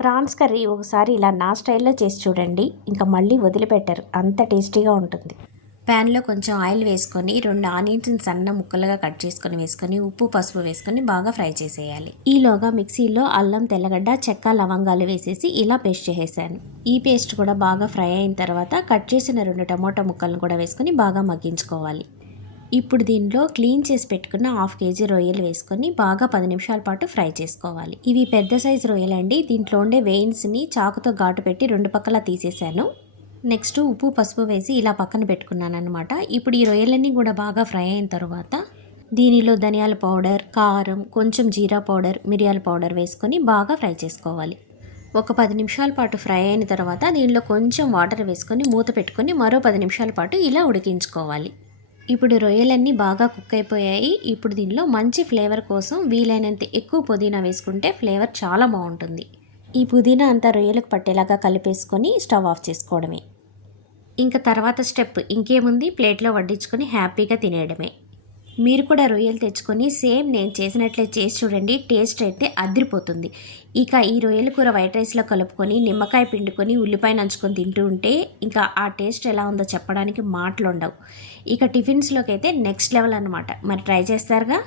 Prawns curry ఒకసారి ఇలా నా స్టైల్లో చేసి చూడండి, ఇంకా మళ్ళీ వదిలిపెట్టరు, అంత టేస్టీగా ఉంటుంది. ప్యాన్లో కొంచెం ఆయిల్ వేసుకొని 2 ఆనియన్స్ని సన్న ముక్కలుగా కట్ చేసుకొని వేసుకొని ఉప్పు పసుపు వేసుకొని బాగా ఫ్రై చేసేయాలి. ఈలోగా మిక్సీలో అల్లం తెల్లగడ్డ చెక్క లవంగాలు వేసేసి ఇలా పేస్ట్ చేసేసాను. ఈ పేస్ట్ కూడా బాగా ఫ్రై అయిన తర్వాత కట్ చేసిన 2 టమోటా ముక్కలను కూడా వేసుకొని బాగా మగ్గించుకోవాలి. ఇప్పుడు దీనిలో క్లీన్ చేసి పెట్టుకున్న 1/2 కేజీ రొయ్యలు వేసుకొని బాగా 10 నిమిషాల పాటు ఫ్రై చేసుకోవాలి. ఇవి పెద్ద సైజు రొయ్యలండి. దీంట్లో ఉండే వెయిన్స్ని చాకుతో ఘాటు పెట్టి 2 పక్కలా తీసేసాను. నెక్స్ట్ ఉప్పు పసుపు వేసి ఇలా పక్కన పెట్టుకున్నాను అనమాట. ఇప్పుడు ఈ రొయ్యలన్నీ కూడా బాగా ఫ్రై అయిన తర్వాత దీనిలో ధనియాల పౌడర్, కారం, కొంచెం జీరా పౌడర్, మిరియాల పౌడర్ వేసుకొని బాగా ఫ్రై చేసుకోవాలి. ఒక 10 నిమిషాల పాటు ఫ్రై అయిన తర్వాత దీనిలో కొంచెం వాటర్ వేసుకొని మూత పెట్టుకొని మరో 10 నిమిషాల పాటు ఇలా ఉడికించుకోవాలి. ఇప్పుడు రొయ్యలన్నీ బాగా కుక్ అయిపోయాయి. ఇప్పుడు దీనిలో మంచి ఫ్లేవర్ కోసం వీలైనంత ఎక్కువ పుదీనా వేసుకుంటే ఫ్లేవర్ చాలా బాగుంటుంది. ఈ పుదీనా అంతా రొయ్యలకు పట్టేలాగా కలిపేసుకొని స్టవ్ ఆఫ్ చేసుకోవడమే. ఇంకా తర్వాత స్టెప్ ఇంకేముంది, ప్లేట్లో వడ్డించుకొని హ్యాపీగా తినేయడమే. మీరు కూడా రొయ్యలు తెచ్చుకొని సేమ్ నేను చేసినట్లే చేసి చూడండి, టేస్ట్ అయితే అదిరిపోతుంది. ఇక ఈ రొయ్యల కూర వైట్ రైస్లో కలుపుకొని నిమ్మకాయ పిండుకొని ఉల్లిపాయ నంచుకొని తింటూ ఉంటే ఇంకా ఆ టేస్ట్ ఎలా ఉందో చెప్పడానికి మాటలు ఉండవు. ఇక టిఫిన్స్లోకి అయితే నెక్స్ట్ లెవెల్ అనమాట. మరి ట్రై చేస్తారుగా.